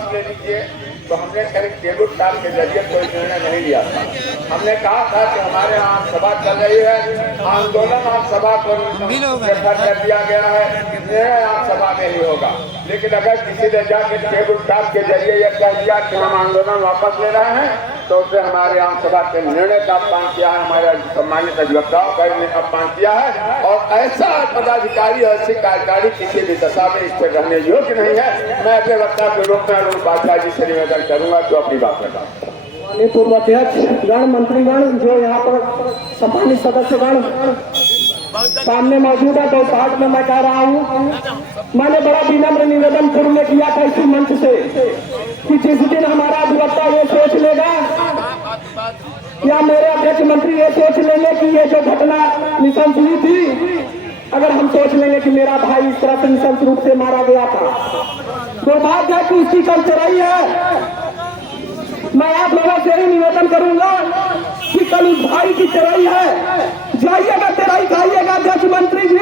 वापस ले लीजिए। तो हमने करीब टेबल टॉक के जरिए कोई निर्णय नहीं लिया था। हमने कहा था कि हमारे यहाँ आम सभा चल रही है, आंदोलन आम सभा को रेफर कर दिया गया है, निर्णय आम सभा में ही होगा। लेकिन अगर किसी ने जाके टेबल टॉक के जरिए यह कह दिया कि हम आंदोलन वापस ले रहे हैं, तो उससे हमारे आम सभा के निर्णय का अपमान किया है, हमारे सम्मानित अधिवक्ताओं का अपमान किया है। और ऐसा पदाधिकारी और ऐसी कार्यकारी किसी भी दशा में इस पर रहने योग्य नहीं है। मैं अपने वक्ता के रूप में अरुण बादशाह जी से निवेदन करूंगा तो अपनी बात बताऊं। पूर्व अध्यक्ष गण, मंत्रीगण, जो यहाँ पर सम्मानित सदस्यगण सामने मौजूद है, तो पार्ट में मैं कह रहा हूँ, मैंने बड़ा विनम्र निवेदन पूर्व में किया था इसी मंच से कि जिस दिन हमारा अधिवक्ता ये सोच लेगा या मेरे अध्यक्ष मंत्री ये सोच लेंगे कि ये जो घटना निशंस हुई थी, अगर हम सोच लेंगे कि मेरा भाई इस तरह से निशंस रूप से मारा गया था, तो बात है कि उसकी कल चराई है। मैं आप लोगों से ही निवेदन करूंगा कि कल उस भाई की चराई है, जाइएगा चराई खाइएगा अध्यक्ष मंत्री जी,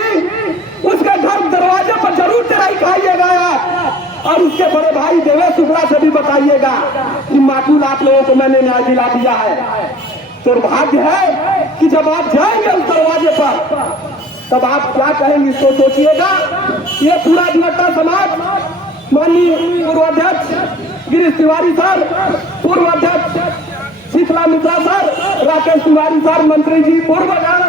उसके घर दरवाजे पर जरूर चराई खाइएगा और उसके बड़े भाई देवेश शुक्ला से भी बताइएगा कि माकूल आप लोगों को मैंने न्याय दिला दिया है। दुर्भाग्य है कि जब आप जाएंगे उस दरवाजे पर तब आप क्या कहेंगे, इसको सोचिएगा। ये पूरा अधिवक्ता समाज, माननीय पूर्व अध्यक्ष गिरीश तिवारी सर, पूर्व अध्यक्ष शीतला मिश्रा सर, राकेश तिवारी सर, मंत्री जी, पूर्वगण,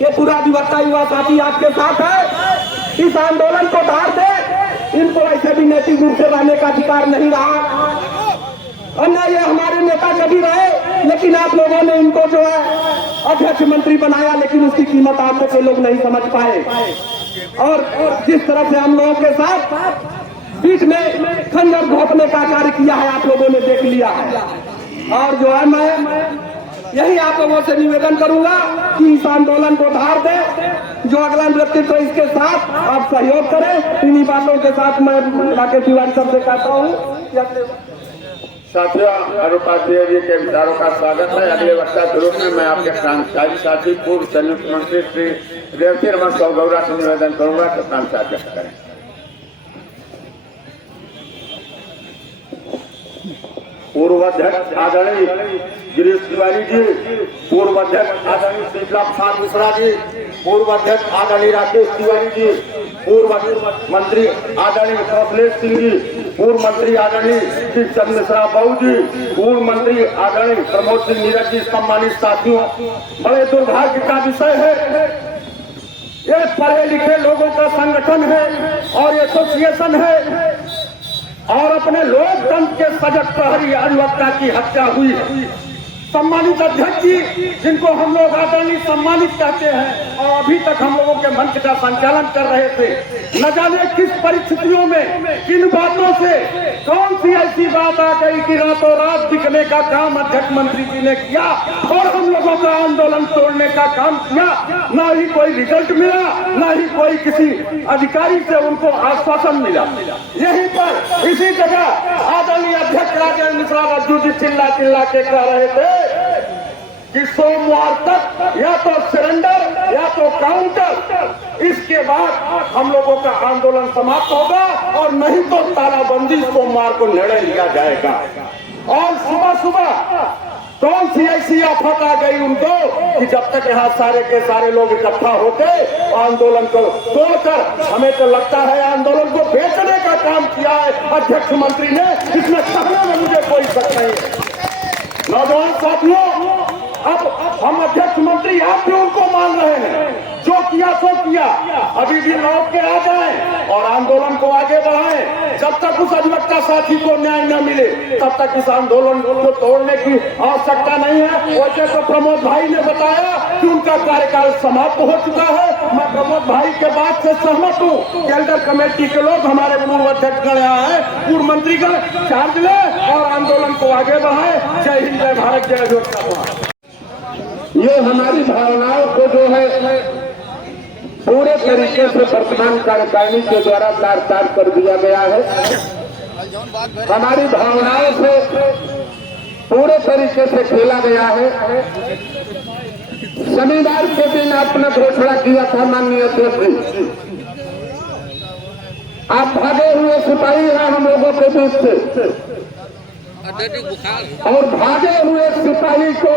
ये पूरा अधिवक्ता युवा साथी आपके साथ है। इस आंदोलन को धार दे, इनको ऐसे भी नैतिक रूप से रहने का अधिकार नहीं रहा और न ये हमारे नेता कभी रहे, लेकिन आप लोगों ने इनको जो है अध्यक्ष मंत्री बनाया, लेकिन उसकी कीमत आप लोग के लोग नहीं समझ पाए। और जिस तरह से हम लोगों के साथ बीच में खंजर घोंपने का कार्य किया है, आप लोगों ने देख लिया है। और जो है मैं यही आप लोगों से निवेदन करूंगा कि इस आंदोलन को धार दे, जो अगला नेतृत्व तो इसके साथ आप सहयोग करें। इन्हीं बातों के साथ मैं राकेश तिवारी साहब से कहता हूँ। साथियों, अरुपाध्याय जी के विचारों का स्वागत है। अगले वक्ता के रूप में मैं आपके क्रांतिकारी साथी पूर्व संयुक्त मंत्री श्री रेवती रमन गौरा से निवेदन करूंगा कि क्रांति व्यक्त करें। पूर्व अध्यक्ष आदरणीय गिरीश तिवारी जी, पूर्व अध्यक्ष आदरणीय शीतला प्रसाद मिश्रा जी, पूर्व अध्यक्ष आदरणीय राकेश तिवारी जी, पूर्व मंत्री आदरणीय कौशलेश सिंह जी, पूर्व मंत्री आदरणीय शिवचंद मिश्रा बाबू जी, पूर्व मंत्री आदरणीय प्रमोद सिंह नीरज जी, सम्मानित साथियों, बड़े दुर्भाग्य का विषय है, ये पढ़े लिखे लोगों का संगठन है और एसोसिएशन है और अपने लोकतंत्र के सजग प्रहरी अधिवक्ता की हत्या हुई। सम्मानित अध्यक्ष जी, जिनको हम लोग आदरणीय सम्मानित कहते हैं और अभी तक हम लोगों के मंच का संचालन कर रहे थे, न जाने किस परिस्थितियों में, किन बातों से, कौन सी ऐसी बात आ गई कि रातों रात दिखने का काम अध्यक्ष मंत्री जी ने किया और हम लोगों का आंदोलन तोड़ने का काम किया। न ही कोई रिजल्ट मिला, न ही कोई किसी अधिकारी से उनको आश्वासन मिला। यहीं पर इसी जगह आदरणीय अध्यक्ष राजेंद्र मिश्रा रज्जू जी चिल्ला चिल्ला के कह रहे थे कि सोमवार तक या तो सरेंडर या तो काउंटर, इसके बाद हम लोगों का आंदोलन समाप्त होगा और नहीं तो तालाबंदी सोमवार को निर्णय लिया जाएगा। और सुबह सुबह कौन सी ऐसी आफत आ गई उनको कि जब तक यहाँ सारे के सारे लोग इकट्ठा होते आंदोलन को तोड़कर, हमें तो लगता है आंदोलन को बेचने का काम किया है अध्यक्ष मंत्री ने, इसमें कहने में मुझे कोई शक नहीं है। नौजवान साथियों, अब हम अध्यक्ष मंत्री आप भी उनको मान रहे हैं, जो किया सो किया, अभी भी लौट के आ जाएं और आंदोलन को आगे बढ़ाएं। जब तक उस अधिवक्ता साथी को न्याय न मिले तब तक इस आंदोलन को तोड़ने की आवश्यकता नहीं है। वैसे तो प्रमोद भाई ने बताया कि उनका कार्यकाल समाप्त हो चुका है। मैं प्रमोद भाई के बात से सहमत हूँ कि एल्डर कमेटी के लोग, हमारे पूर्व अध्यक्षगण यहाँ है, पूर्व मंत्रीगण चार्ज ले और आंदोलन को आगे बढ़ाए। जय हिंद, जय भारत, जय अधिवक्ता। ये हमारी भावनाओं को जो है पूरे तरीके से वर्तमान कार्यकारिणी के द्वारा तार तार कर दिया गया है। हमारी भावनाओं से पूरे तरीके से खेला गया है। शनिवार के दिन आपने घोषणा किया था माननीय अध्यक्ष, आप भागे हुए सिपाही हैं हम लोगों के बीच से, और भागे हुए सिपाही को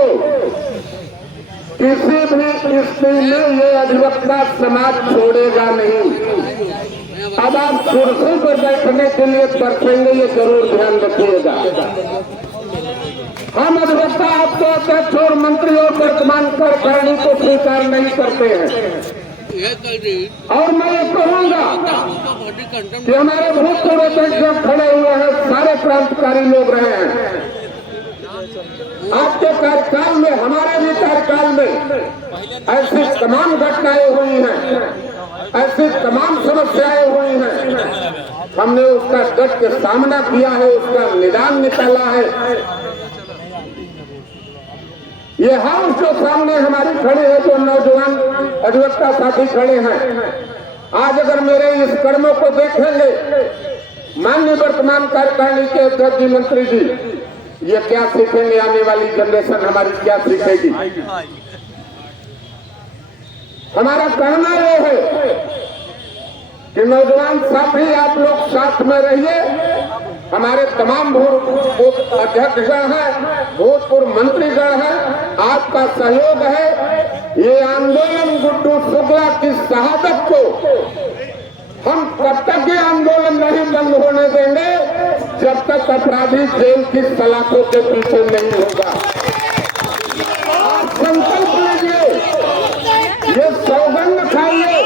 किसी भी स्थिति में ये अधिवक्ता समाज छोड़ेगा नहीं। अब आप कुर्सी पर बैठने के लिए तरसेंगे, ये जरूर ध्यान रखिएगा। हम अधिवक्ता आपको अध्यक्ष और मंत्री और वर्तमान कार्यकारिणी को स्वीकार नहीं करते हैं। और मैं ये कहूंगा कि हमारे भूतपूर्व अध्यक्ष खड़े हुए हैं, सारे क्रांतिकारी लोग रहे हैं। आपके कार्यकाल में, हमारे भी कार्यकाल में ऐसी तमाम घटनाएं हुई हैं, ऐसी तमाम समस्याएं हुई हैं। हमने उसका डट के सामना किया है, उसका निदान निकाला है। ये हाउस जो सामने हमारी खड़े हैं, जो नौजवान अधिवक्ता साथी खड़े हैं, आज अगर मेरे इस कर्मों को देखेंगे, माननीय वर्तमान कार्यकारिणी के अध्यक्ष जी, मंत्री जी, ये क्या सीखेंगे? आने वाली जनरेशन हमारी क्या सीखेगी? हमारा कहना ये है कि नौजवान साथी आप लोग साथ में रहिए। हमारे तमाम भूतपूर्व अध्यक्षगण हैं, भूतपूर्व मंत्रीगण हैं, आपका सहयोग है। ये आंदोलन गुड्डू शुक्ला की शहादत को हम तब तक ये आंदोलन नहीं बंद होने देंगे जब तक अपराधी जेल की सलाखों के पीछे नहीं होगा। आप संकल्प लीजिए, ये सौगंध खाइए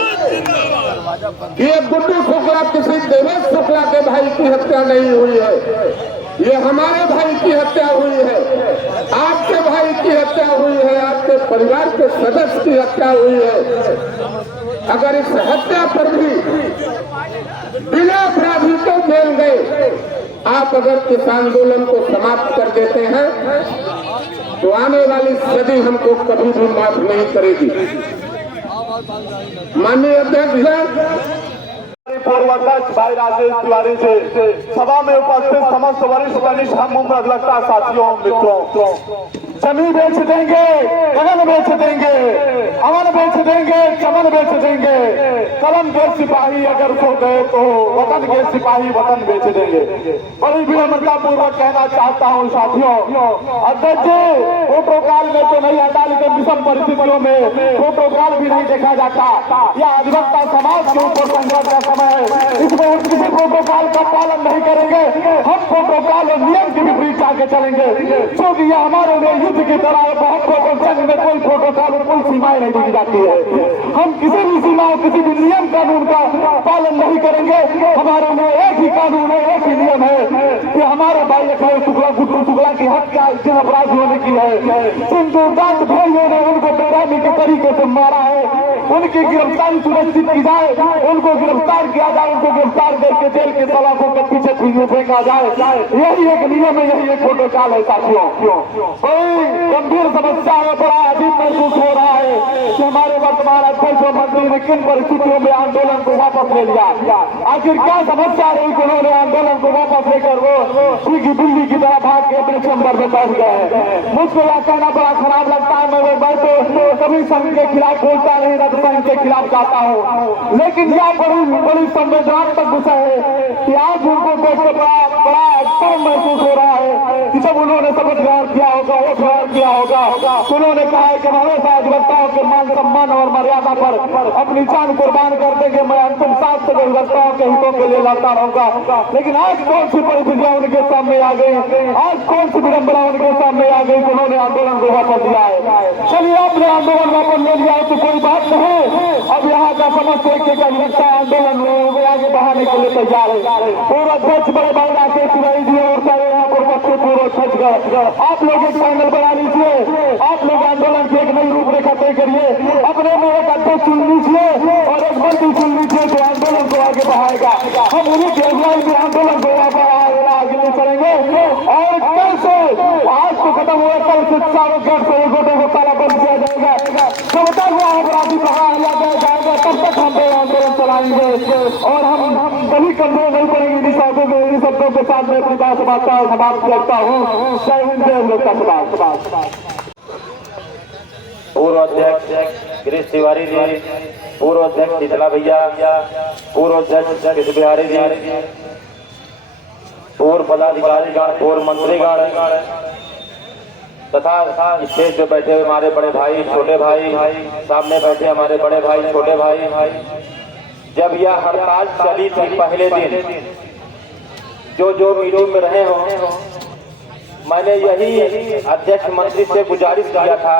कि ये गुड्डू शुक्ला किसी देवेश शुक्ला के भाई की हत्या नहीं हुई है, ये हमारे भाई की हत्या हुई है, आपके भाई की हत्या हुई है, आपके परिवार के सदस्य की हत्या हुई है। अगर इस हत्या पर भी बिना अपराधी को जेल गए आप अगर इस आंदोलन को समाप्त कर देते हैं तो आने वाली सदी हमको कभी भी माफ नहीं करेगी। माननीय अध्यक्ष पूर्व अध्यक्ष भाई राजेश तिवारी जी, सभा में उपस्थित समस्त वरिष्ठ कनिष्ठ हम उम्र अधिवक्ता साथियों, मित्रों, जमीन बेच देंगे, गगन बेच देंगे, अमन बेच देंगे, चमन बेच देंगे, कलम के सिपाही अगर सो गए तो वतन के सिपाही वतन बेच देंगे। बड़ी विनम्रता पूर्वक कहना चाहता हूँ साथियों, अध्यक्ष जी, प्रोटोकॉल में तो नहीं आता, लेकिन विषम परिस्थितियों में प्रोटोकॉल भी नहीं देखा जाता। यह अधिवक्ता समाज के ऊपर संघर्ष का समय है, इसमें किसी प्रोटोकॉल का पालन नहीं करेंगे। हम प्रोटोकॉल और नियम के विपरीत आगे चलेंगे, क्योंकि यह हमारे लिए युद्ध की तरह बहुत प्रोटोकॉल में कोई प्रोटोकॉल और कोई सीमाएं नहीं दी जाती है। हम किसी भी सीमाओं, किसी भी नियम कानून का पालन नहीं करेंगे। हमारे लिए एक ही कानून है, एक ही नियम है कि हमारे भाई अखिलेश शुक्ला, गुड्डू शुक्ला की हत्या जिन अपराधियों ने की है, जिन दुर्दांत भाइयों ने उनको बेरहमी के तरीके से मारा है, उनकी गिरफ्तारी सुनिश्चित की जाए, उनको गिरफ्तार किया जाए, उनको गिरफ्तार करके जेल के सलाखों के पीछे फेंका जाए। यही एक नियम है, यही एक प्रोटोकॉल है साथियों। कोई गंभीर समस्या में बड़ा अजीब महसूस हो रहा है कि हमारे वर्तमान अध्यक्ष और मंत्री ने किन परिस्थितियों में आंदोलन को वापस ले लिया। आखिर क्या समस्या रही कि उन्होंने आंदोलन को वापस लेकर वो बिल्ली की तरह भाग के अपने चैम्बर में बैठ गए। मुझको यह कहना बड़ा खराब लगता है। मैं तो कभी संघ के खिलाफ बोलता नहीं, न संघ के खिलाफ जाता हूँ, लेकिन यह बड़ी संवेदनात्मक विषय है कि आज उनको देख के बड़ा अच्छा महसूस हो रहा है कि जब उन्होंने शपथ ग्रहण किया होगा, वोट ग्रहण किया होगा, उन्होंने कहा है कि हमेशा अधिवक्ताओं के मान सम्मान और मर्यादा पर अपनी जान कुर्बान कर देंगे, मैं अंतिम सांस तक अधिवक्ताओं के हितों के लिए लड़ता रहूंगा। लेकिन आज कौन सी परिस्थितियां उनके सामने आ गई, आज कौन सी विडंबना उनके सामने आ गई, उन्होंने आंदोलन को वापस लिया है। चलिए, आपने आंदोलन वापस ले लिया है तो कोई बात नहीं। अब यहाँ का समस्त एक अधिवक्ता आंदोलन आगे बढ़ाने के लिए तैयार है। पूर्व अध्यक्ष बड़े भाई राकेश तिवारी जी और सारे यहाँ पर बच्चे पूर्व अध्यक्ष, आप लोग एक पैनल बना लीजिए, आप लोग आंदोलन की एक नई रूपरेखा तय करिए, अपने में एक अध्यक्ष चुन लीजिए और एक मंत्री चुन लीजिए जो आंदोलन को आगे बढ़ाएगा। हम उन्हीं की अगुवाई में आंदोलन को आगे ले चलेंगे। और कल से, आज तो खत्म हुआ, कल से चारों गेट से गोटे को ताला बंद किया जाएगा, क्षमता हुआ अपराधी बाहर लिया जाएगा, तब तक हम आंदोलन चलाएंगे। और हम कभी कमजोर नहीं पड़ेंगे। इन शब्दों के साथ मैं अपनी बात समाप्त करता हूँ। जय हिंद, जय लोकता समाज। पूर्व अध्यक्ष गिरीश तिवारी जी, पूर्व अध्यक्ष शीतला भैया, पूर्व अध्यक्ष कृष्ण बिहारी जी, पूर्व पदाधिकारीगण, पूर्व मंत्रीगण तथा स्टेज पे बैठे हुए हमारे बड़े भाई, छोटे भाई, सामने बैठे हमारे बड़े भाई, छोटे भाई। जब यह हड़ताल चली थी पहले दिन, जो मीटिंग में रहे हो, मैंने यही अध्यक्ष मंत्री से गुजारिश किया था,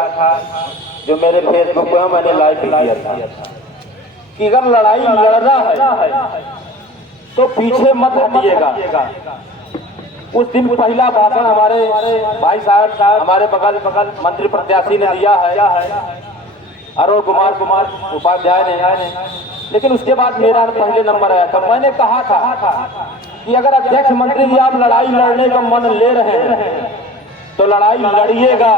जो मेरे फेसबुक पर मैंने लाइव किया था, कि अगर लड़ाई लड़ना है तो पीछे मत हटिएगा। उस दिन पहला भाषण हमारे भाई साहब हमारे बगल मंत्री प्रत्याशी ने दिया है, अरुण कुमार उपाध्याय ने, लेकिन उसके बाद मेरा पहले नंबर आया था। मैंने कहा था कि अगर अध्यक्ष मंत्री जी आप लड़ाई लड़ने का मन ले रहे हैं तो लड़ाई लड़िएगा,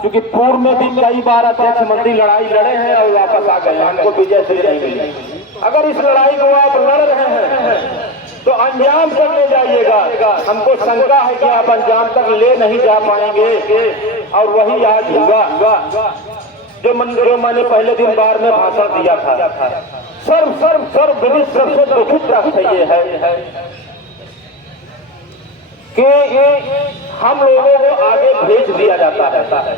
क्योंकि पूर्व में भी कई बार अध्यक्ष मंत्री लड़ाई लड़े हैं और वापस आ गए, हमको विजय श्री नहीं मिली। अगर इस लड़ाई को आप लड़ रहे हैं तो अंजाम तक ले जाइएगा। हमको शंका है कि आप अंजाम तक ले नहीं जा पाएंगे, और वही आज हुआ जो मैंने पहले दिन बार में भाषण दिया था। सर्व विदित सबसे दुखित तथ्य ये है कि हम लोगों को आगे भेज दिया जाता है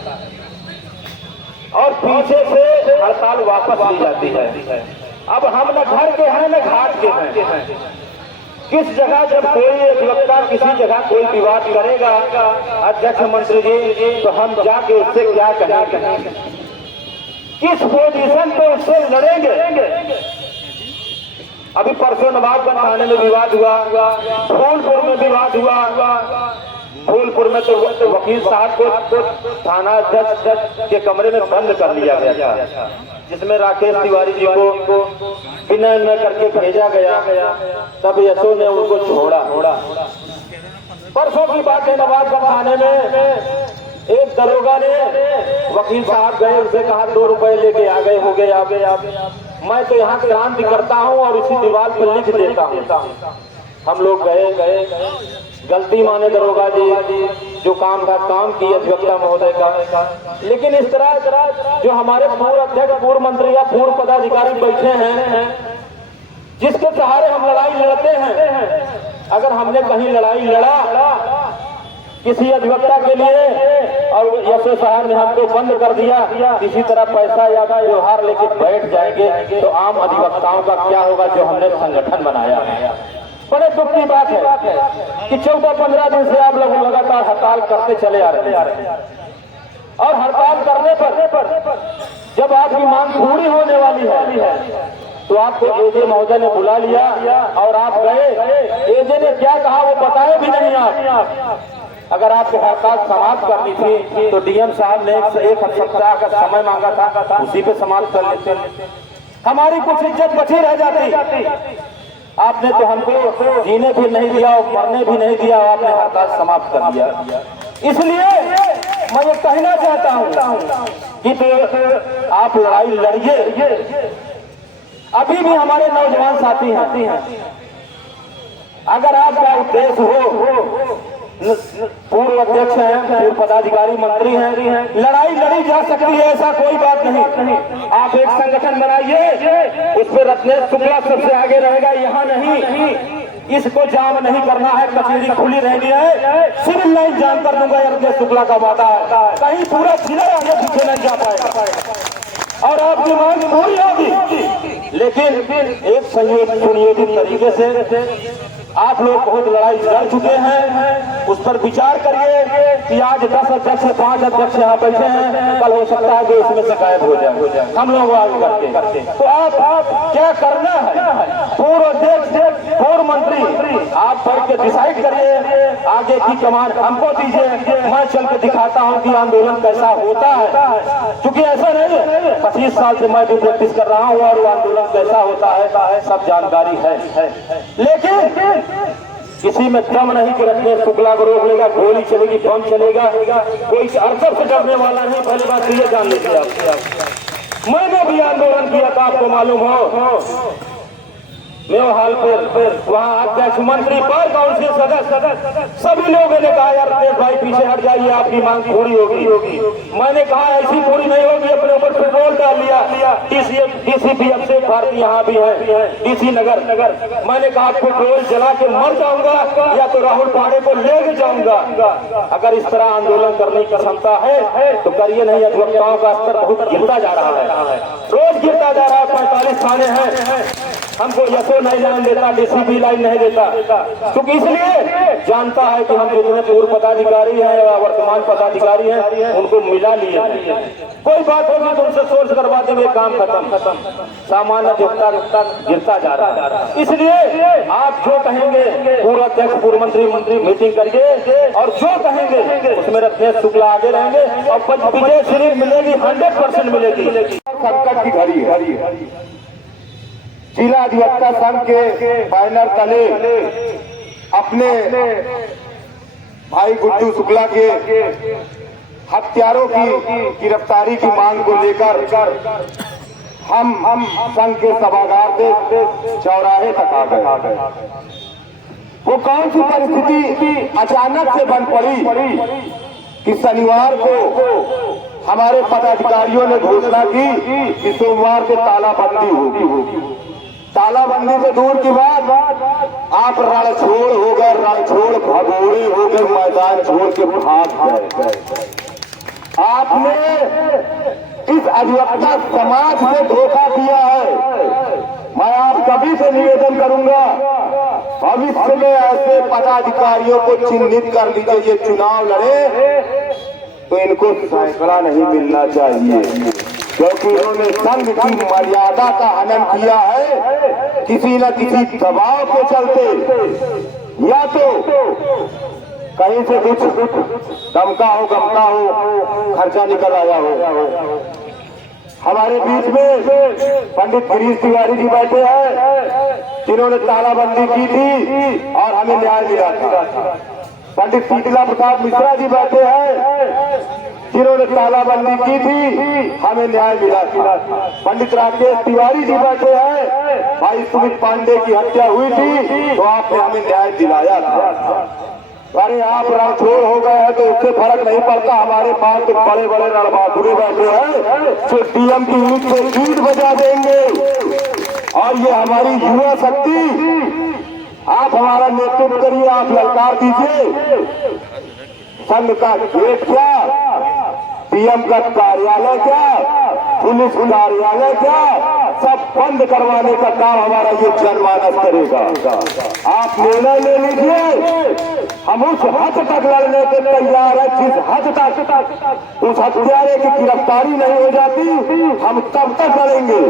और पीछे से हड़ताल वापस ली जाती है। अब हम न घर के हैं न घाट के हैं। किस जगह जब कोई अधिवक्ता किसी जगह कोई विवाद करेगा अध्यक्ष मंत्री जी, तो हम जाके उससे क्या कहेंगे, किस पोजीशन पे उससे लड़ेंगे। अभी परसों नवाबगंज थाने में विवाद हुआ, फूलपुर में विवाद हुआ। फूलपुर में तो वकील साहब को थाना अध्यक्ष के कमरे में बंद कर लिया गया था, जिसमें राकेश तिवारी जी को विनय न करके भेजा गया, तब यशो ने उनको छोड़ा। परसों की बात है, नवाबगंज थाने में एक दरोगा ने वकील साहब गए, उनसे कहा 2 रुपए लेके आ गए, हो गए आप। मैं तो यहाँ क्रांति करता हूँ और उसी दीवार पर लिख देता हूँ। हम लोग गए, गलती माने दरोगा जी, जो काम था काम की अधिवक्ता महोदय का। लेकिन इस तरह जो हमारे पूर्व अध्यक्ष, पूर्व मंत्री या पूर्व पदाधिकारी बैठे हैं, जिसके सहारे हम लड़ाई लड़ते हैं, अगर हमने कहीं लड़ाई लड़ा किसी अधिवक्ता के लिए और यशो साहब ने हमको बंद कर दिया, किसी तरह पैसा या व्यवहार लेके बैठ जाएंगे, तो आम अधिवक्ताओं का क्या होगा जो हमने संगठन बनाया है। बड़े दुख की बात है कि 14-15 दिन से आप लोग लगातार हड़ताल करते चले आ रहे हैं, और हड़ताल करने पर जब आपकी मांग पूरी होने वाली है तो आपको एजे महोदय ने बुला लिया और आप गए। एजे ने क्या कहा वो बताए भी नहीं आप। अगर आपको हड़ताल समाप्त करनी थी तो डीएम साहब ने एक सप्ताह का समय मांगा था, उसी पे समाप्त कर लेते, हमारी कुछ इज्जत बची रह जाती। आपने तो हमको जीने भी नहीं दिया और मरने भी नहीं दिया, आपने हड़ताल समाप्त कर दिया। इसलिए मैं ये कहना चाहता हूँ कि तो आप लड़ाई लड़िए। अभी भी हमारे नौजवान साथी हैं, अगर आपका उद्देश्य हो, पूर्व अध्यक्ष हैं, पूर्व पदाधिकारी, मंत्री हैं, लड़ाई लड़ी जा सकती है, ऐसा कोई बात नहीं। आप एक संगठन बनाइए, उस पर रत्नेश शुक्ला सबसे आगे रहेगा, यहाँ नहीं। इसको जाम नहीं करना है, कचहरी खुली रहनी है, सिविल लाइन जाम कर दूंगा, रत्नेश शुक्ला का वादा है। कहीं पूरा जिला आगे पीछे नहीं जा पाएगा और आपकी मांग पूरी होगी। लेकिन एक सुनियोजित तरीके से आप लोग बहुत लड़ाई लड़ चुके हैं, उस पर विचार करिए कि आज 10 अध्यक्ष 5 अध्यक्ष यहाँ बैठे हैं, कल हो सकता है कि इसमें शिकायत हो जाए, हम लोग आगे करते। तो आप क्या करना है, पूर्व अध्यक्ष, पूर्व मंत्री, आप बढ़ के डिसाइड करिए, आगे की कमान हमको दीजिए, मैं चल के दिखाता हूँ कि आंदोलन कैसा होता है। क्योंकि ऐसा नहीं है, 25 साल से मैं भी प्रैक्टिस कर रहा हूँ और आंदोलन कैसा होता है सब जानकारी है। लेकिन किसी में दम नहीं कि रत्नेश शुक्ला को रोक लेगा, गोली चलेगी, बम चलेगा, कोई अरसर से डरने वाला नहीं। पहली बात ये जान लीजिए आप। मैंने भी आंदोलन किया था, आपको मालूम हो, मेवहाल पर वहाँ अध्यक्ष मंत्री पर काउंसिल सदस्य सभी लोगों ने कहा यार देश भाई पीछे हट जाइए, आपकी मांग पूरी होगी। मैंने कहा ऐसी पूरी नहीं होगी, अपने ऊपर पेट्रोल डाल लिया। DCPF से भारतीय यहाँ भी है, DC नगर। मैंने कहा पेट्रोल जला के मर जाऊंगा या तो राहुल पाड़े को ले जाऊंगा। अगर इस तरह आंदोलन करने की क्षमता है तो करिए, नहीं अधिवक्ताओं का स्तर बहुत गिरता जा रहा है, रोज गिरता जा रहा है। 45 थाने हैं, हमको यशो नहीं जान देता, DCP लाइन नहीं देता, क्योंकि इसलिए जानता है कि हम जितने पूर्व पदाधिकारी हैं या वर्तमान पदाधिकारी हैं उनको मिला लिए। कोई बात होगी तो उनसे सोच करवा देंगे, काम खत्म। सामान्य अधिवक्ता गिरता जा रहा है। इसलिए आप जो कहेंगे पूर्व अध्यक्ष पूर्व मंत्री मीटिंग करिए और जो कहेंगे उसमें रत्नेश शुक्ला आगे रहेंगे और विजय श्री मिलेगी, 100% मिलेगी। संकट की घड़ी है। जिला अधिवक्ता संघ के बैनर तले अपने भाई गुड्डू शुक्ला के हत्यारों की गिरफ्तारी की मांग को लेकर हम संघ के सभागार से चौराहे तक आ गए। वो कौन सी परिस्थिति अचानक से बन पड़ी कि शनिवार को हमारे पदाधिकारियों ने घोषणा की कि सोमवार से तालाबंदी होगी। तालाबंदी से दूर की बात, आप रणछोड़ हो गए, रणछोड़ भगोड़े हो गए, मैदान छोड़ के भाग गए। आपने इस अधिवक्ता समाज से धोखा दिया है। मैं आप सभी से निवेदन करूंगा, भविष्य में ऐसे पदाधिकारियों को चिन्हित कर लीजिए, ये चुनाव लड़े तो इनको सैकड़ा नहीं मिलना चाहिए, क्योंकि इन्होंने संघ की मर्यादा का हनन किया है। किसी न किसी दबाव के चलते या तो कहीं से कुछ धमका हो गमका हो, खर्चा निकल आया हो। हमारे बीच में पंडित गिरीश तिवारी जी बैठे हैं जिन्होंने तालाबंदी की थी और हमें न्याय मिला था। पंडित शीतला प्रसाद मिश्रा जी बैठे हैं जिन्होंने तालाबंदी की थी, हमें न्याय मिला था। पंडित राकेश तिवारी जी बैठे हैं, भाई सुमित पांडे की हत्या हुई थी तो आपने हमें न्याय दिलाया था। अरे आप रणछोड़ हो गए हैं तो उससे फर्क नहीं पड़ता, हमारे पास तो बड़े बड़े रणबांकुरे बैठे हैं जो सीएम की ईंट से ईंट बजा देंगे। और ये हमारी युवा शक्ति, आप हमारा नेतृत्व करिए, आप ललकार दीजिए। संघ का गेट क्या, पीएम का कार्यालय क्या, पुलिस कार्यालय क्या, सब बंद करवाने का काम हमारा ये जनमानस करेगा। आप निर्णय ले लीजिए, हम उस हद तक लड़ने के तैयार है जिस हद तक उस हत्यारे की गिरफ्तारी नहीं हो जाती, हम तब तक लड़ेंगे।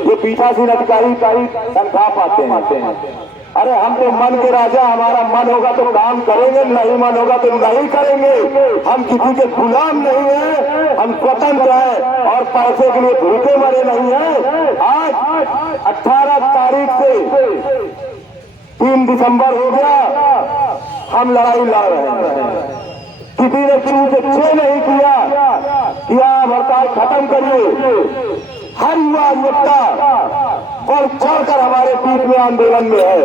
ये पीठासीन अधिकारी तनख्वाह पाते हैं। अरे हम तो मन के राजा, हमारा मन होगा तो काम करेंगे, नहीं मन होगा तो नहीं करेंगे। हम किसी के गुलाम नहीं है, हम स्वतंत्र हैं और पैसे के लिए भूखे मरे नहीं हैं। आज 18 तारीख से 3 दिसंबर हो गया, हम लड़ाई लड़ रहे हैं। किसी ने शुरू से छह नहीं किया कि आप हड़ताल खत्म करिए। हर युवा अधिवक्ता बढ़ चढ़कर हमारे बीच में आंदोलन में है,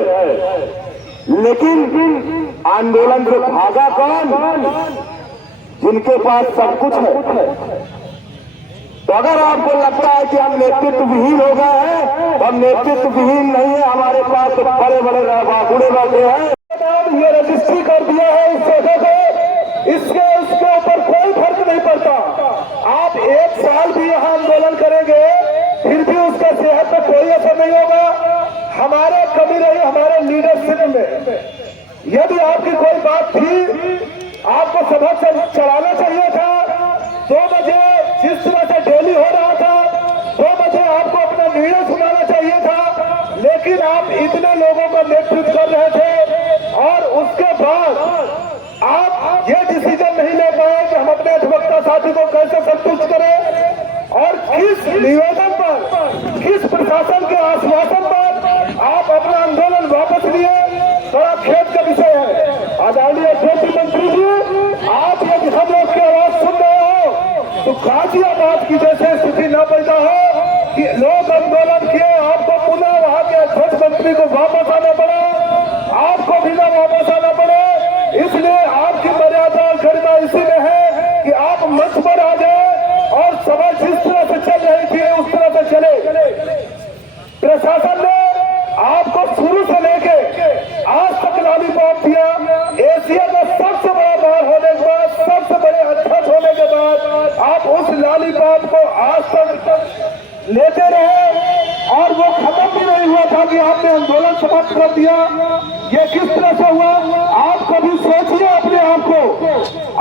लेकिन आंदोलन से भागा कौन? जिनके पास सब कुछ है। तो अगर आपको लगता है कि हम नेतृत्व विहीन हो गए हैं, तो हम नेतृत्व विहीन नहीं है, हमारे पास तो बड़े बड़े बाबूड़े बैठे हैं। ये रजिस्ट्री कर दिया है इस जगह को, इसके उसके ऊपर कोई फर्क नहीं पड़ता। आप 1 साल भी यहाँ आंदोलन करेंगे फिर भी उसका सेहत पे कोई असर नहीं होगा। हमारे कमी रही हमारे लीडरशिप में। यदि आपकी कोई बात थी, आपको सभा चलाना चाहिए था। 2 बजे जिस तरह से डेली हो रहा था, 2 बजे आपको अपना निर्णय सुनाना चाहिए था, लेकिन आप इतने लोगों का नेतृत्व कर रहे थे और उसके बाद आप ये डिसीजन नहीं ले पाए कि हम अपने अधिवक्ता साथी को कैसे संतुष्ट करें और किस निवेदन पर, किस प्रशासन के आश्वासन पर आप अपना आंदोलन वापस लिए। बड़ा खेद का विषय है। आदरणीय कृषि मंत्री जी, आप यदि हम लोग की आवाज सुन रहे हो तो गाजियाबाद की जैसे स्थिति न पैदा हो कि लोग आंदोलन किए, आपको पुनः वहां के अध्यक्ष मंत्री आदमी को वापस आना पड़े, आपको भी ना वापस आना पड़े। इसलिए आपकी मर्यादा और गरिमा इसी में है कि आप मंच पर आ जाए और सभा जिस तरह से चल रही थी उस तरह से चले। प्रशासन ने आपको शुरू से लेके आज तक लॉलीपॉप दिया। एशिया का सबसे बड़ा बार होने के बाद, सबसे बड़े अध्यक्ष होने के बाद आप उस लॉलीपॉप को आज तक लेते रहे और वो खत्म भी नहीं हुआ था कि आपने आंदोलन समाप्त कर दिया। ये किस तरह से हुआ? आप कभी सोचिए अपने आप को,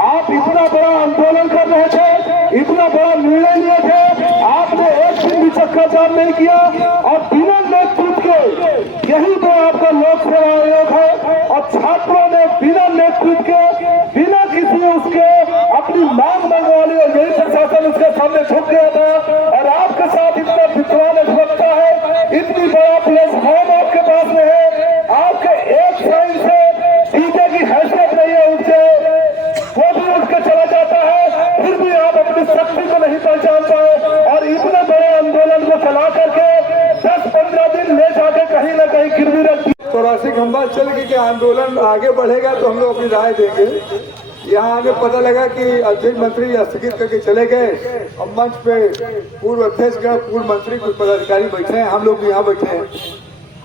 आप इतना बड़ा आंदोलन कर रहे थे, इतना बड़ा निर्णय लिए थे, आपने एक दिन भी चक्का जाम नहीं किया और बिना नेतृत्व के, यही तो आपका लोक सेवा आयोग है। और छात्रों ने बिना नेतृत्व के, बिना किसी उसके अपनी मांग मंगवाली और यही प्रशासन उसके सामने झुक गया था। और आपके साथ इतना विद्वान वक्ता है, इतनी बड़ा प्लेटफॉर्म आपके पास में है, आपके एक साइन से सीटे की हैसियत नहीं है, उससे वो भी उठ के चला जाता है, फिर भी आप अपनी शक्ति को नहीं पहचान पाए और इतने बड़े आंदोलन को चला करके 10-15 दिन ले जाके कहीं ना कहीं गिरवी रख दी। 84 खंबा चल के आंदोलन आगे बढ़ेगा तो हम लोग अपनी राय देंगे। यहाँ आगे पता लगा कि अध्यक्ष मंत्री स्थगित करके चले गए। अब मंच पे पूर्व अध्यक्ष का, पूर्व मंत्री, कुछ पदाधिकारी बैठे हैं, हम लोग भी यहाँ बैठे हैं।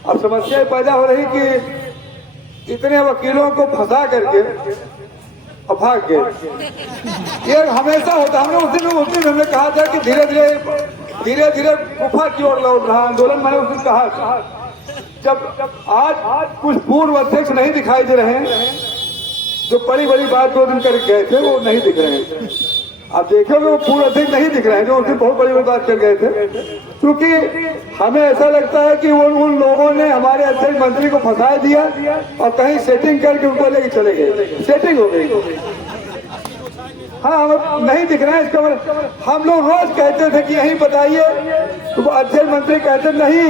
अब समस्या पैदा हो रही कि इतने वकीलों को फंसा करके अब भाग गए। ये हमेशा होता। हमने उस दिन हमने कहा था कि धीरे धीरे गुफा की ओर लौट रहा आंदोलन। मैंने उस दिन कहा, जब आज कुछ पूर्व अध्यक्ष नहीं दिखाई दे रहे हैं, जो बड़ी बात 2 दिन कर गए थे वो नहीं दिख रहे हैं। आप देखोगे वो पूर्व अध्यक्ष नहीं दिख रहे हैं जो उस दिन बहुत बड़ी बात कर गए थे। क्योंकि हमें ऐसा लगता है कि उन लोगों ने हमारे अध्यक्ष मंत्री को फंसा दिया और कहीं सेटिंग करके उनको लेके चले गए, सेटिंग हो गई। हाँ, हम नहीं दिख रहे हैं। इसका मतलब हम लोग रोज कहते थे कि यही बताइए, तो अध्यक्ष मंत्री कहते नहीं,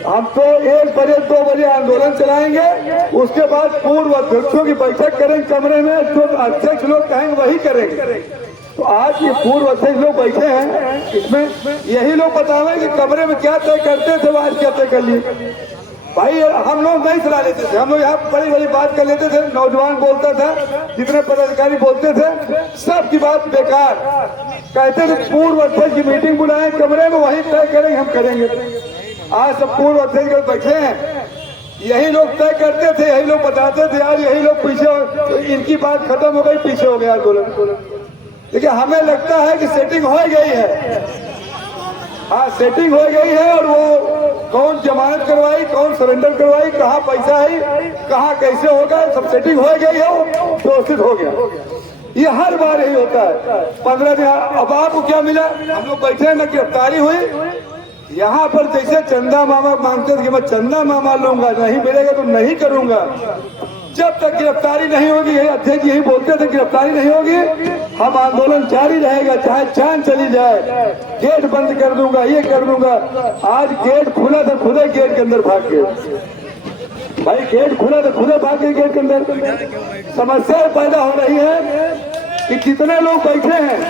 हम तो 1 बजे 2 बजे आंदोलन चलाएंगे, उसके बाद पूर्व अध्यक्षों की बैठक करेंगे कमरे में, जो अध्यक्ष लोग कहेंगे वही करेंगे। तो आज ये पूर्व अध्यक्ष लोग बैठे हैं, इसमें यही लोग बतावे कि कमरे में क्या तय करते थे वो आज क्या तय कर लिए। भाई हम लोग नहीं चला लेते थे, हम लोग यहाँ बड़ी बात कर लेते थे। नौजवान बोलता था, जितने पदाधिकारी बोलते थे, सब की बात बेकार। कहते थे पूर्व अध्यक्ष की मीटिंग बुलाएं कमरे में, वही तय करेंगे, हम करेंगे। आज सब पूर्व अध्यक्ष बैठे हैं, यही लोग तय करते थे, यही लोग बताते थे। आज यही लोग पीछे, इनकी बात खत्म हो गई, पीछे हो गया आंदोलन। देखिए हमें लगता है कि सेटिंग हो गई है। हाँ, सेटिंग हो गई है। और वो कौन जमानत करवाई, कौन सरेंडर करवाई, कहाँ पैसा है, कहाँ कैसे होगा, सब सेटिंग हो गई है, वो व्यवस्थित हो गया। ये हर बार यही होता है। 15 दिन अब आपको क्या मिला? हम लोग बैठे न गिरफ्तारी हुई। यहाँ पर जैसे चंदा मामा मांगते थे कि मैं चंदा मामा लूंगा, नहीं मिलेगा तो नहीं करूंगा। जब तक गिरफ्तारी नहीं होगी, यही अध्यक्ष यही बोलते थे, गिरफ्तारी नहीं होगी हम आंदोलन जारी रहेगा, चाहे जान चली जाए, गेट बंद कर दूंगा, ये कर दूंगा। आज गेट खुला था, खुदे गेट के अंदर भाग गए। भाई गेट खुला था, खुदे भाग गए गेट के अंदर। समस्या पैदा हो रही है कि जितने लोग बैठे हैं,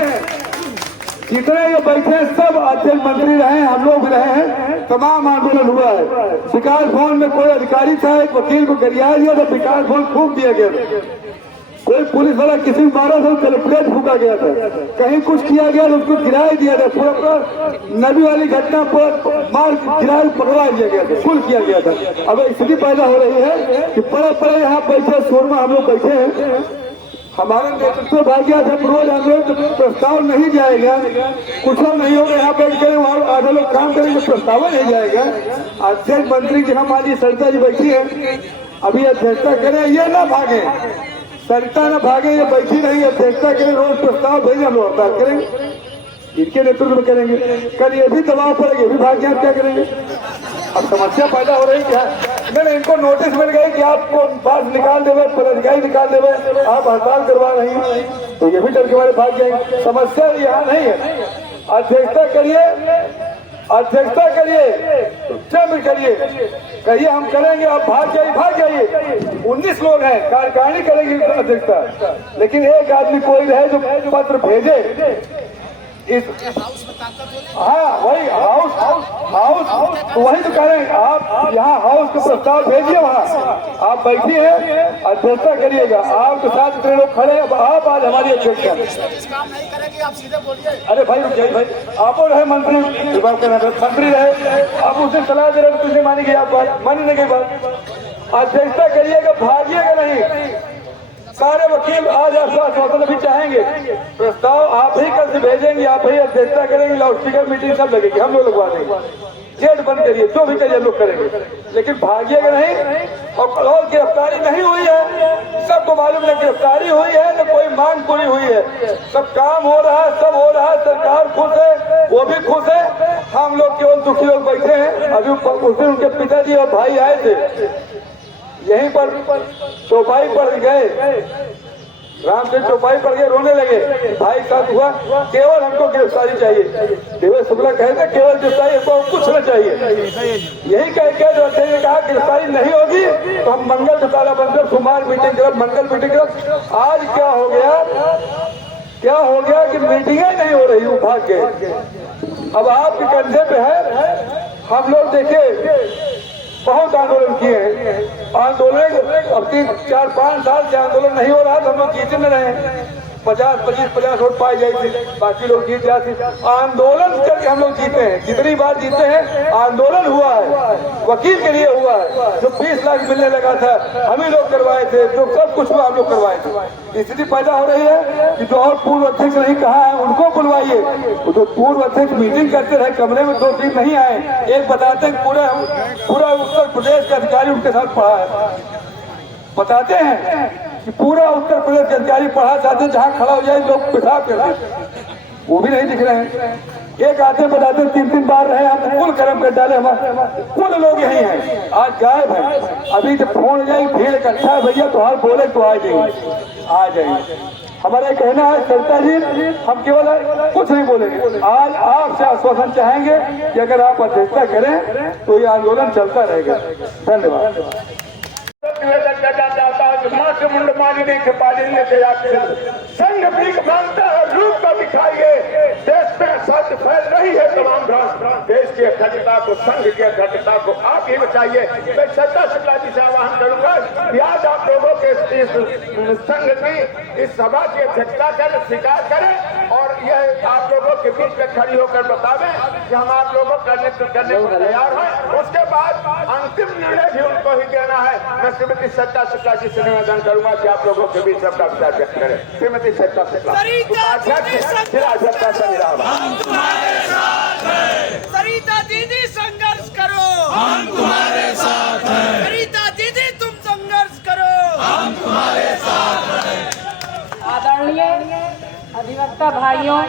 जितने ये बैठे हैं, सब अध्यक्ष मंत्री रहे, हम लोग भी रहे हैं, तमाम आंदोलन हुआ है। विकास भवन में कोई अधिकारी था, एक वकील को गरिया दिया था, विकास भवन फूंक दिया गया था। कोई पुलिस वाला किसी को मारा था, कलेक्ट्रेट फूका गया था। कहीं कुछ किया गया तो उसको गिराया दिया था। पूरा नबी वाली घटना पर मार गिराया, पकड़ा दिया गया था, फुल किया गया था। अब स्थिति पैदा हो रही है कि बड़े यहाँ बैठे शोरमा हम लोग बैठे हैं, हमारा नेतृत्व भाग गया था। रोज आंदोलन प्रस्ताव नहीं जाएगा, कुछ नहीं होगा, यहाँ बैठ कर वहाँ आधे लोग काम करेंगे, प्रस्ताव नहीं जाएगा। अध्यक्ष मंत्री जी हमारी सरिता जी बैठी है, अभी अध्यक्षता करें, ये ना भागे, सरिता ना भागे, ये बैठी नहीं, अध्यक्षता करें, रोज प्रस्ताव भेजे, हम लोग हड़ताल करेंगे, इनके नेतृत्व में करेंगे। कल ये भी दबाव पड़ेगा, ये भी भाग गया, क्या करेंगे? अब समस्या पैदा हो रही क्या? मैंने इनको नोटिस मिल गई कि आपको बात निकाल देवे, पदाधिकारी निकाल देवे, आप हड़ताल करवा रही हैं, तो ये भी डर के मारे भाग जाएंगे। समस्या यहाँ नहीं है। अध्यक्षता करिए, अध्यक्षता करिए, चुपचाप करिए, कहिए हम करेंगे, आप भाग जाइए। 19 लोग हैं, कार्यकारिणी करेगी अध्यक्षता, लेकिन एक आदमी कोई रहे जो पत्र भेजे, हाँ वही हाउस तो वही तो कह रहे हैं। आप यहाँ हाउस का प्रस्ताव भेजिए, वहाँ आप बैठिए अध्यक्षता करिएगा। आपके साथ इतने लोग खड़े हैं, अब आप आज हमारी अध्यक्ष हैं। अरे भाई रुक जाइए भाई, आप रहे मंत्री विभाग के मंत्री रहे, आप उसे सलाह दे रहे हो, तुझे मानी गई आप बात, मानी नहीं गई बात। अध्यक्षता करिएगा, भागिएगा नहीं। सारे वकील आज आश्वासन भी चाहेंगे, प्रस्ताव आप ही कल से भेजेंगे, आप ही अध्यक्षता करेंगे, लाउड स्पीकर मीटिंग सब लगेगी, हम लोग लगवा देंगे। गेट बंद करिए, जो भी करिए लोग करेंगे, लेकिन भागिएगा नहीं। और गिरफ्तारी नहीं हुई है, सबको मालूम है गिरफ्तारी हुई है तो कोई मांग पूरी हुई है, सब काम हो रहा है, सब हो रहा है, सरकार खुश है, वो भी खुश है, हम लोग केवल दुखी लोग बैठे हैं। अभी उस दिन उनके पिताजी और भाई आए थे, यहीं पर चौपाई पर गए, राम से चौपाई पर गए, रोने लगे। भाई साथ हुआ, केवल हमको गिरफ्तारी चाहिए। देवेश शुक्ला कहते केवल गिरफ्तारी को कुछ न चाहिए, यही कह के कहा गिरफ्तारी नहीं होगी तो हम मंगल ताला बंदर सुमार मीटिंग कर, मंगल मीटिंग कर। आज क्या हो गया कि मीटिंगें नहीं हो रही, भाग के अब आपके कंधे पे है। हम लोग देखिए बहुत आंदोलन किए हैं, आंदोलन अब 4-5 साल से आंदोलन नहीं हो रहा तो हम लोग जीते न रहे। 50 वोट पाई जाए थे, बाकी लोग जीत जाते। आंदोलन करके हम लोग जीते हैं, कितनी बार जीते हैं। आंदोलन हुआ है, वकील के लिए हुआ है, जो 20 लाख मिलने लगा था हम ही लोग करवाए थे, जो सब कुछ हुआ हम लोग करवाए थे। स्थिति पैदा हो रही है कि जो और पूर्व अध्यक्ष नहीं कहा है उनको बुलवाइए। जो पूर्व अध्यक्ष मीटिंग करते रहे, कमरे में 2-3 नहीं आए, एक बताते हैं पूरा उत्तर प्रदेश के अधिकारी उनके साथ पढ़ा है, बताते हैं कि पूरा उत्तर प्रदेश के अधिकारी पढ़ा चाहते, जहां खड़ा हो जाए लोग पेशाब कर देते, वो भी नहीं दिख रहे हैं। एक आते बताते 3-3 बार रहे, हम कुल कर्म कर डाले, हमारे कुल लोग यही हैं, आज गायब है। अभी जब फोन जाए भीड़ इकट्ठा है भैया तो हाल बोले तो आ जाइए। हमारा कहना है सरिता जी, हम केवल कुछ नहीं बोलेंगे, आज आपसे आश्वासन चाहेंगे कि अगर आप अध्यक्षता करें तो ये आंदोलन चलता रहेगा। धन्यवाद। निवेदन करना चाहता हूँ कि माँ से मुंड मालिनी कृपालिनी से संघ भीख मांगता है, रूप को दिखाइए। देश में सत्य फैल रही है तमाम भ्रष्ट, देश की अखंडता को, संघ की अखंडता को आप ही बचाइए। मैं सरिता शुक्ला जी से आह्वान करूंगा कि आज आप लोगों के इस संघ की इस सभा की अध्यक्षता कर स्वीकार करें और यह आप लोगों के बीच में खड़ी होकर बतावें कि हम आप लोगों करने को तैयार हैं। उसके बाद अंतिम निर्णय भी उनको ही देना है। मैं श्रीमती सरिता शुक्ला जी से निवेदन करूंगा कि आप लोगों के बीच अपना विचार व्यक्त करें। श्रीमती सरिता शुक्ला, सरिता दीदी संघर्ष करो, हम तुम्हारे साथ हैं। सरिता दीदी तुम संघर्ष करो, हम तुम्हारे साथ हैं। आदरणीय अधिवक्ता भाइयों,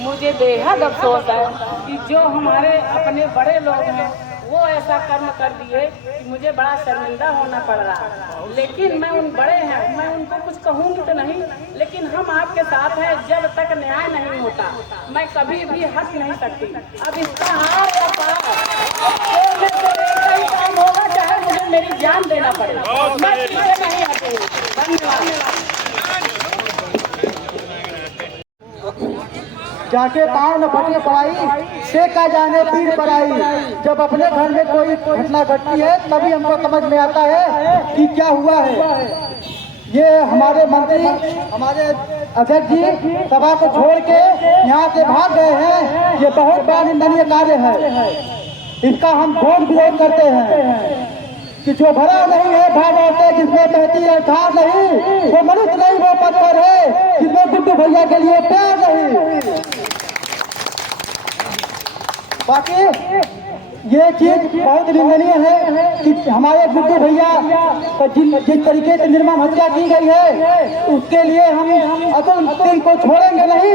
मुझे बेहद अफसोस है कि जो हमारे अपने बड़े लोग हैं वो ऐसा कर्म कर दिए कि मुझे बड़ा शर्मिंदा होना पड़ रहा। लेकिन मैं उन बड़े हैं, मैं उनको कुछ कहूँगी तो नहीं, लेकिन हम आपके साथ हैं। जब तक न्याय नहीं होता मैं कभी भी हट नहीं सकती। अब इसका हार या पार ही काम होगा, चाहे मुझे मेरी जान देना पड़े, मैं पीछे नहीं हटूंगी। धन्यवाद। जाके पाँव न फटे पड़ाई, से का जाने पीर पर आई। जब अपने घर में कोई घटना घटती है तभी हमको समझ में आता है कि क्या हुआ है। ये हमारे मंत्री, हमारे अध्यक्ष जी सभा को छोड़ के यहाँ से भाग गए हैं, ये बहुत बड़ा निंदनीय कार्य है। इसका हम घोर विरोध करते हैं कि जो भरा नहीं है भाव जिसमें बहती है धार नहीं, वो मनुष्य नहीं वो पत्थर है जिसमें गुड्डू भैया के लिए प्यार नहीं। बाकी ये चीज बहुत निंदनीय है कि हमारे गुड्डू भैया जिस तरीके से निर्मम हत्या की गई है उसके लिए हम अतुल सिंह को छोड़ेंगे नहीं।